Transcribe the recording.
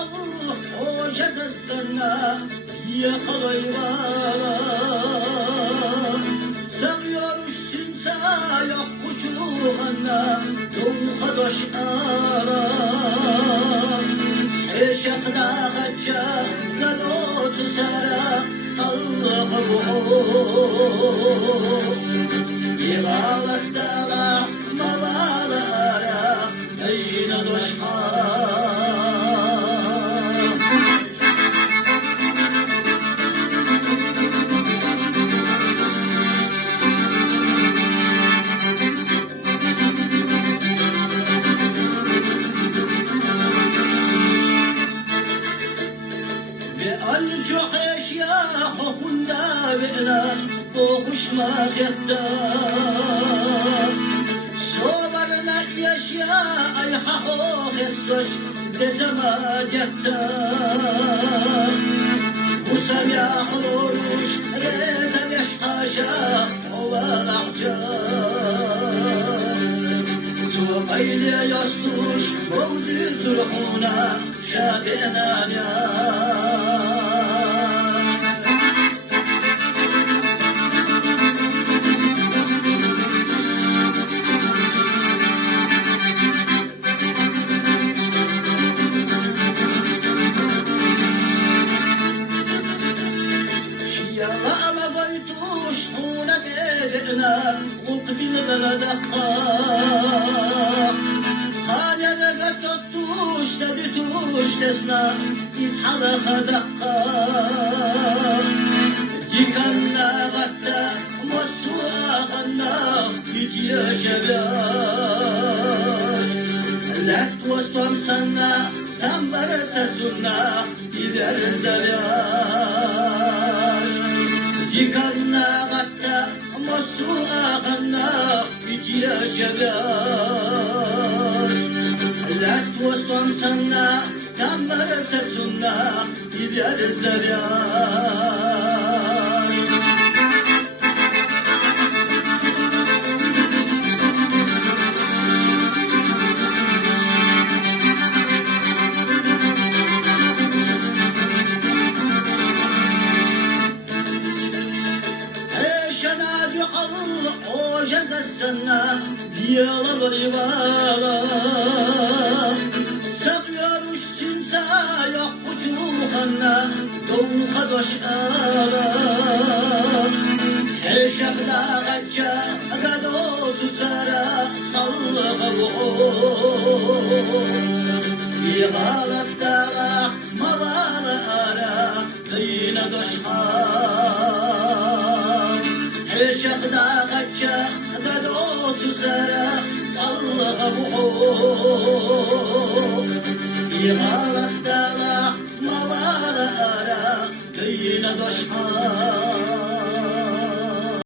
Allah o cezasına yakalayıver. Seviyormuşsun sen yok kucağına dolu kardeş aram. Eşekda gacca gadotu sara sallığı bu. Yıvalıkta mavalara eyna doşha. الجوح اشياء كنا بئنا وخشما جدا صورنا اشياء يحقو خسوش بزما جدا وسمع حلوش رزا يشحاشا وواعجاب سوقيل يسطوش موزي ترحونا شابنا يا وقبل بلدقا قال يا لقطوش سبتوش تسنا يتحلى خدقا ديكنا غتا مسوا غنا يجي شباب لا توستم سنا تنبر سسنا يدر زبياج ديكنا غتا مسوا غنا يجي شباب لا توستم سنا تنبر سسنا يدر زبياج جزسنا diyalar var Saklıyormuşsun sen yok kucuğuna Doğu kardeş aram Eşekla gacca gadotu sara sallığı bu Yıvalıkta maları ara kıyına doşhan Eşekla gacca gadotu sara sallığı bu Yıvalıkta maları ara kıyına doşhan